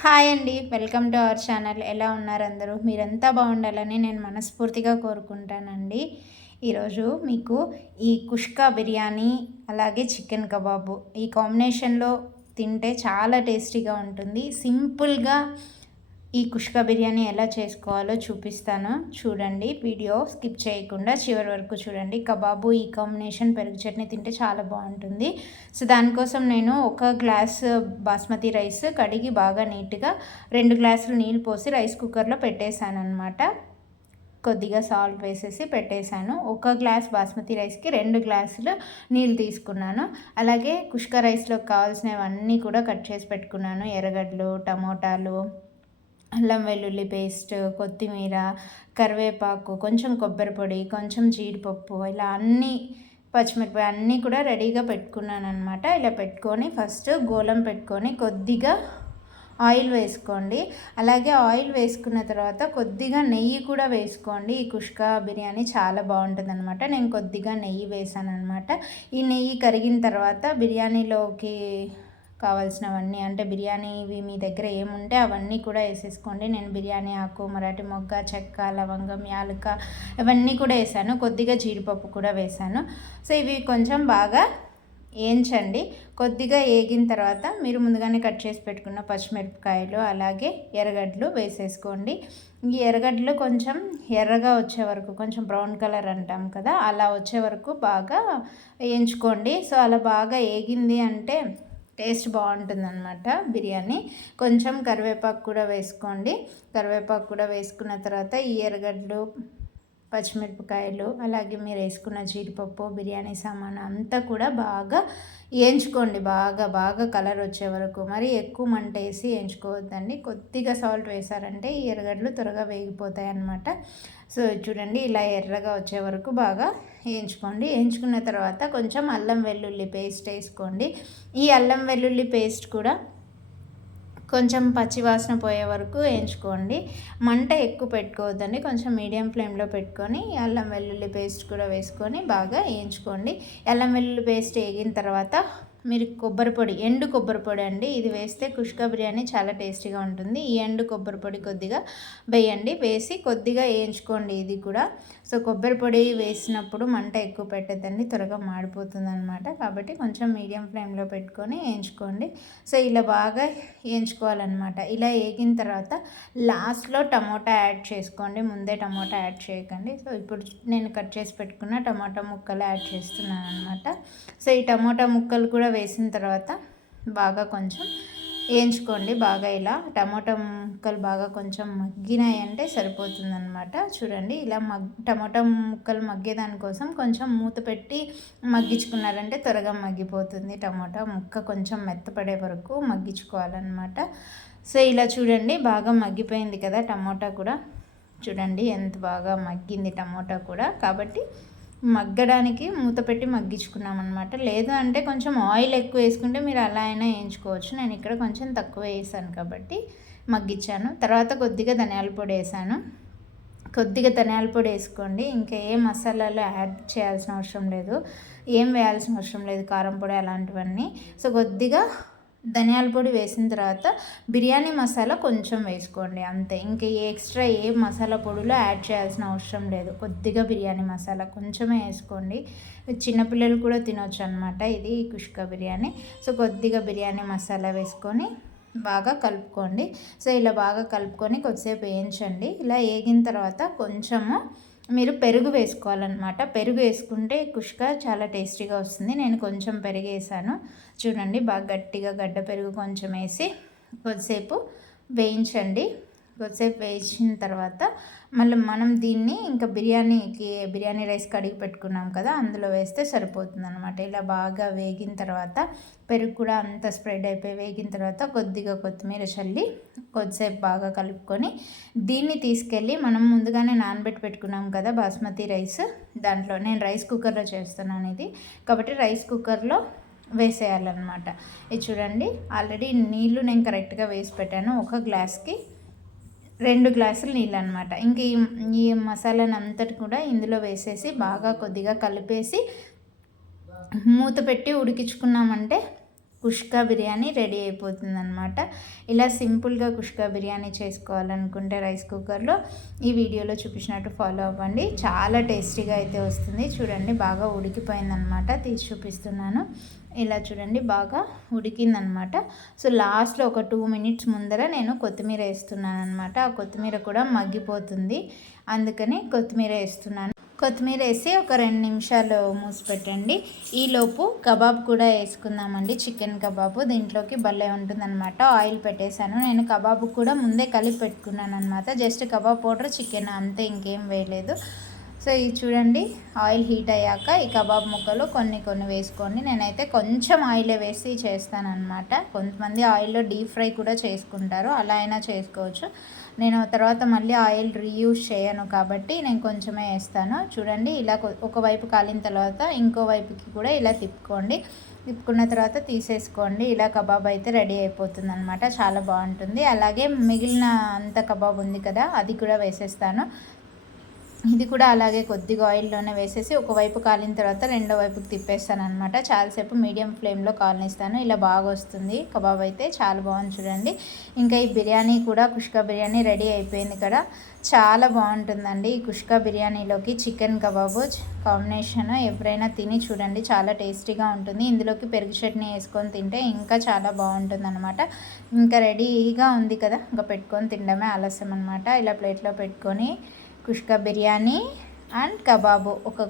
Hi అండి. Welcome to our channel. ఎలా ఉన్నారు అందరూ? మీరంతా బాగుండాలని నేను మనస్ఫూర్తిగా కోరుకుంటానండి. ఈరోజు మీకు ఈ కుష్కా బిర్యానీ అలాగే చికెన్ కబాబు ఈ కాంబినేషన్లో తింటే చాలా టేస్టీగా ఉంటుంది. సింపుల్గా ఈ కుష్కా బిర్యానీ ఎలా చేసుకోవాలో చూపిస్తాను. చూడండి వీడియో స్కిప్ చేయకుండా చివరి వరకు చూడండి. కబాబు ఈ కాంబినేషన్ పెరుగు చట్నీ తింటే చాలా బాగుంటుంది. సో దానికోసం నేను ఒక గ్లాస్ బాస్మతి రైస్ కడిగి బాగా నీట్గా రెండు గ్లాసులు నీళ్ళు పోసి రైస్ కుక్కర్లో పెట్టేశాను అనమాట కొద్దిగా సాల్ట్ వేసేసి పెట్టేశాను. ఒక గ్లాస్ బాస్మతి రైస్కి రెండు గ్లాసులు నీళ్ళు తీసుకున్నాను. అలాగే కుష్క రైస్లో కావాల్సినవన్నీ కూడా కట్ చేసి పెట్టుకున్నాను. ఎర్రగడ్డలు టమోటాలు అల్లం వెల్లుల్లి పేస్ట్ కొత్తిమీర కరివేపాకు కొంచెం కొబ్బరి పొడి కొంచెం జీడిపప్పు ఇలా అన్నీ పచ్చిమిరపకాయ అన్నీ కూడా రెడీగా పెట్టుకున్నాను అనమాట ఇలా పెట్టుకొని ఫస్ట్ గోలం పెట్టుకొని కొద్దిగా ఆయిల్ వేసుకోండి. అలాగే ఆయిల్ వేసుకున్న తర్వాత కొద్దిగా నెయ్యి కూడా వేసుకోండి. ఈ కుష్కా బిర్యానీ చాలా బాగుంటుంది అనమాట నేను కొద్దిగా నెయ్యి వేసాను అనమాట ఈ నెయ్యి కరిగిన తర్వాత బిర్యానీలోకి కావాల్సినవన్నీ అంటే బిర్యానీ ఇవి మీ దగ్గర ఏముంటే అవన్నీ కూడా వేసేసుకోండి. నేను బిర్యానీ ఆకు మరాఠీ మొగ్గ చెక్క లవంగం యాలక ఇవన్నీ కూడా వేసాను. కొద్దిగా జీడిపప్పు కూడా వేసాను. సో ఇవి కొంచెం బాగా వేయించండి కొద్దిగా ఏగిన తర్వాత మీరు ముందుగానే కట్ చేసి పెట్టుకున్న పచ్చిమిరపకాయలు అలాగే ఎర్రగడ్డలు వేసేసుకోండి. ఈ ఎర్రగడ్డలు కొంచెం ఎర్రగా వచ్చే వరకు కొంచెం బ్రౌన్ కలర్ అంటాం కదా అలా వచ్చే వరకు బాగా వేయించుకోండి సో అలా బాగా ఏగింది అంటే టేస్ట్ బాగుంటుందన్నమాట బిర్యానీ. కొంచెం కరివేపాకు కూడా వేసుకోండి. కరివేపాకు కూడా వేసుకున్న తర్వాత ఈ ఎర్రగడ్డలు పచ్చిమిరపకాయలు అలాగే మీరు వేసుకున్న జీడిపప్పు బిర్యానీ సామాను అంతా కూడా బాగా వేయించుకోండి బాగా బాగా కలర్ వచ్చే వరకు. మరి ఎక్కువ మంట వేసి వేయించుకోవద్దండి కొద్దిగా సాల్ట్ వేసారంటే ఈ ఎర్రగడ్డలు త్వరగా వేగిపోతాయి అన్నమాట సో చూడండి ఇలా ఎర్రగా వచ్చే వరకు బాగా వేయించుకోండి. వేయించుకున్న తర్వాత కొంచెం అల్లం వెల్లుల్లి పేస్ట్ వేసుకోండి. ఈ అల్లం వెల్లుల్లి పేస్ట్ కూడా కొంచెం పచ్చివాసన పోయే వరకు వేయించుకోండి. మంట ఎక్కువ పెట్టుకోవద్దండి. కొంచెం మీడియం ఫ్లేమ్లో పెట్టుకొని అల్లం వెల్లుల్లి పేస్ట్ కూడా వేసుకొని బాగా వేయించుకోండి. అల్లం వెల్లుల్లి పేస్ట్ వేగిన తర్వాత మీరు కొబ్బరి పొడి ఎండు కొబ్బరి పొడి అండి. ఇది వేస్తే కుష్కా బిర్యానీ చాలా టేస్టీగా ఉంటుంది. ఈ ఎండు కొబ్బరి పొడి కొద్దిగా వేయండి. వేసి కొద్దిగా వేయించుకోండి ఇది కూడా. సో కొబ్బరి పొడి వేసినప్పుడు మంట ఎక్కువ పెట్టద్దండి. త్వరగా మాడిపోతుంది అనమాట కాబట్టి కొంచెం మీడియం ఫ్లేమ్లో పెట్టుకొని వేయించుకోండి. సో ఇలా బాగా వేయించుకోవాలన్నమాట. ఇలా వేగిన తర్వాత లాస్ట్లో టమోటా యాడ్ చేసుకోండి. ముందే టమోటా యాడ్ చేయకండి. సో ఇప్పుడు నేను కట్ చేసి పెట్టుకున్న టమాటా ముక్కలు యాడ్ చేస్తున్నాను అనమాట సో ఈ టమోటా ముక్కలు కూడా వేసిన తర్వాత బాగా కొంచెం వేయించుకోండి. బాగా ఇలా టమాటా ముక్కలు బాగా కొంచెం మగ్గినాయంటే సరిపోతుందనమాట చూడండి ఇలా మగ్ టమాటా ముక్కలు మగ్గేదానికోసం కొంచెం మూత పెట్టి మగ్గించుకున్నారంటే త్వరగా మగ్గిపోతుంది. టమాటా ముక్క కొంచెం మెత్తపడే వరకు మగ్గించుకోవాలన్నమాట. సో ఇలా చూడండి బాగా మగ్గిపోయింది కదా టమాటా కూడా చూడండి ఎంత బాగా మగ్గింది టమాటా కూడా కాబట్టి మగ్గడానికి మూత పెట్టి మగ్గించుకున్నాం అనమాట లేదు అంటే కొంచెం ఆయిల్ ఎక్కువ వేసుకుంటే మీరు అలా అయినా వేయించుకోవచ్చు. నేను ఇక్కడ కొంచెం తక్కువ వేసాను కాబట్టి మగ్గించాను. తర్వాత కొద్దిగా ధనియాల పొడి వేసాను. కొద్దిగా ధనియాల పొడి వేసుకోండి. ఇంకా ఏ మసాలాలు యాడ్ చేయాల్సిన అవసరం లేదు. ఏం వేయాల్సిన అవసరం లేదు. కారం పొడి అలాంటివన్నీ. సో కొద్దిగా ధనియాల పొడి వేసిన తర్వాత బిర్యానీ మసాలా కొంచెం వేసుకోండి అంతే. ఇంకా ఎక్స్ట్రా ఏ మసాలా పొడిలో యాడ్ చేయాల్సిన అవసరం లేదు. కొద్దిగా బిర్యానీ మసాలా కొంచెమే వేసుకోండి. చిన్నపిల్లలు కూడా తినొచ్చు అనమాట ఇది కుష్క బిర్యానీ. సో కొద్దిగా బిర్యానీ మసాలా వేసుకొని బాగా కలుపుకోండి. సో ఇలా బాగా కలుపుకొని కొద్దిసేపు వేయించండి. ఇలా వేగిన తర్వాత కొంచెము మీరు పెరుగు వేసుకోవాలన్నమాట. పెరుగు వేసుకుంటే కుష్క చాలా టేస్టీగా వస్తుంది. నేను కొంచెం పెరుగు వేసాను. చూడండి బాగా గట్టిగా గడ్డ పెరుగు కొంచెం వేసి కొద్దిసేపు వేయించండి. కొద్దిసేపు వేసిన తర్వాత మళ్ళీ మనం దీన్ని ఇంకా బిర్యానీకి బిర్యానీ రైస్ కడిగి పెట్టుకున్నాం కదా అందులో వేస్తే సరిపోతుంది అనమాట ఇలా బాగా వేగిన తర్వాత పెరుగు కూడా అంత స్ప్రెడ్ అయిపోయి వేగిన తర్వాత కొద్దిగా కొత్తిమీర చల్లి కొద్దిసేపు బాగా కలుపుకొని దీన్ని తీసుకెళ్ళి మనం ముందుగానే నానబెట్టి పెట్టుకున్నాం కదా బాస్మతి రైస్. దాంట్లో నేను రైస్ కుక్కర్లో చేస్తున్నాను ఇది. కాబట్టి రైస్ కుక్కర్లో వేసేయాలన్నమాట. ఇది చూడండి ఆల్రెడీ నీళ్ళు నేను కరెక్ట్గా వేసి పెట్టాను. ఒక గ్లాస్కి రెండు గ్లాసులు నీళ్ళు అనమాట ఇంక ఈ ఈ మసాలాని అంతటి కూడా ఇందులో వేసేసి బాగా కొద్దిగా కలిపేసి మూత పెట్టి ఉడికించుకున్నామంటే కుష్కా బిర్యానీ రెడీ అయిపోతుంది అనమాట ఇలా సింపుల్గా కుష్కా బిర్యానీ చేసుకోవాలనుకుంటే రైస్ కుక్కర్లో ఈ వీడియోలో చూపించినట్టు ఫాలో అవ్వండి. చాలా టేస్టీగా అయితే వస్తుంది. చూడండి బాగా ఉడికిపోయిందనమాట తీసి చూపిస్తున్నాను. ఇలా చూడండి బాగా ఉడికిందనమాట సో లాస్ట్లో ఒక టూ మినిట్స్ ముందర నేను కొత్తిమీర వేస్తున్నాను అనమాట ఆ కొత్తిమీర కూడా మగ్గిపోతుంది. అందుకని కొత్తిమీర వేస్తున్నాను. కొత్తిమీర వేసి ఒక రెండు నిమిషాలు మూసి పెట్టండి ఈలోపు కబాబ్ కూడా వేసుకుందామండి. చికెన్ కబాబు దీంట్లోకి భలే ఉంటుందన్నమాట. ఆయిల్ పెట్టేశాను. నేను కబాబు కూడా ముందే కలిపి పెట్టుకున్నాను అనమాట జస్ట్ కబాబ్ పౌడర్ చికెన్ అంతే ఇంకేం వేయలేదు. సో ఇది చూడండి ఆయిల్ హీట్ అయ్యాక ఈ కబాబ్ ముక్కలు కొన్ని కొన్ని వేసుకోండి. నేనైతే కొంచెం ఆయిలే వేసి చేస్తానన్నమాట. కొంతమంది ఆయిల్లో డీప్ ఫ్రై కూడా చేసుకుంటారు. అలా అయినా చేసుకోవచ్చు. నేను తర్వాత మళ్ళీ ఆయిల్ రీయూజ్ చేయను కాబట్టి నేను కొంచెమే వేస్తాను. చూడండి ఇలా ఒకవైపు కాలిన తర్వాత ఇంకో వైపుకి కూడా ఇలా తిప్పుకోండి. తిప్పుకున్న తర్వాత తీసేసుకోండి. ఇలా కబాబ్ అయితే రెడీ అయిపోతుంది అనమాట చాలా బాగుంటుంది. అలాగే మిగిలిన అంత కబాబ్ ఉంది కదా అది కూడా వేసేస్తాను. ఇది కూడా అలాగే కొద్దిగా ఆయిల్లోనే వేసేసి ఒకవైపు కాలిన తర్వాత రెండో వైపుకి తిప్పేస్తాను అనమాట చాలాసేపు మీడియం ఫ్లేమ్లో కాలనిస్తాను. ఇలా బాగా వస్తుంది. కబాబ్ అయితే చాలా బాగుంది చూడండి. ఇంకా ఈ బిర్యానీ కూడా కుష్కా బిర్యానీ రెడీ అయిపోయింది కదా. చాలా బాగుంటుందండి ఈ కుష్కా బిర్యానీలోకి చికెన్ కబాబు కాంబినేషన్. ఎవరైనా తిని చూడండి. చాలా టేస్టీగా ఉంటుంది. ఇందులోకి పెరుగు చట్నీ వేసుకొని తింటే ఇంకా చాలా బాగుంటుంది అనమాట ఇంకా రెడీగా ఉంది కదా. ఇంకా పెట్టుకొని తినడమే ఆలస్యం అనమాట ఇలా ప్లేట్లో పెట్టుకొని కుష్కా బిర్యానీ అండ్ కబాబు. ఒక